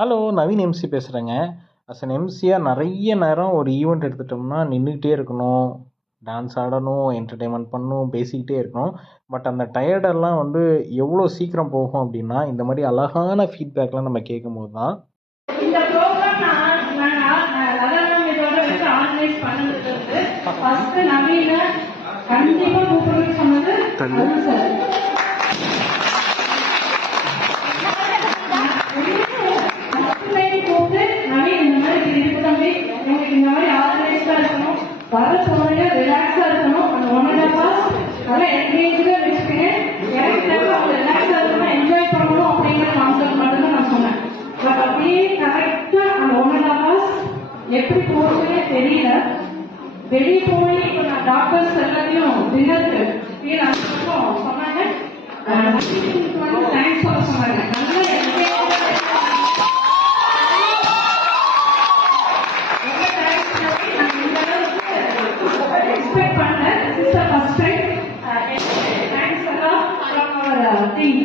Hello, Naveen MC பேசுகிறேங்க. As an எம்சியாக நிறைய நேரம் ஒரு ஈவெண்ட் எடுத்துட்டோம்னா நின்றுக்கிட்டே இருக்கணும், டான்ஸ் ஆடணும், என்டர்டெயின்மெண்ட் பண்ணணும், பேசிக்கிட்டே இருக்கணும். பட் அந்த டயர்டெல்லாம் எவ்வளோ சீக்கிரம் போகும் அப்படின்னா, இந்த மாதிரி அழகான ஃபீட்பேக்லாம் நம்ம கேட்கும்போது தான். இந்த ப்ரோக்ராம் ஆர்கனைஸ் பண்ணதுக்கு ஃபர்ஸ்ட் நவீன கண்டிப்பா கூப்பிடுறது சொன்னது சார். வர சொன்னீங்க ரிலாக்ஸா இருக்கணும், அந்த 1.5 hours நல்லா என்கேஜா வச்சுக்கேன். எனக்கு அவங்க ரிலாக்ஸா இருக்கணும், என்ஜாய் பண்ணணும் அப்படிங்கிற கான்செப்ட் மட்டும் நான் சொன்னேன். பட் அப்படியே கரெக்டா அந்த 1.5 hours எப்படி போகுதுன்னே தெரியல. வெளியே போய் இப்போ நான் டாக்டர்ஸ் எல்லாத்தையும் டின்னருக்கு கீழே அனுப்பிச்சோம் சொன்னாங்க, தேங்க்ஸ் சொல்ல சொன்னாங்க. நல்லா expect பண்ணேன். This is the first time. Thanks a lot from our team.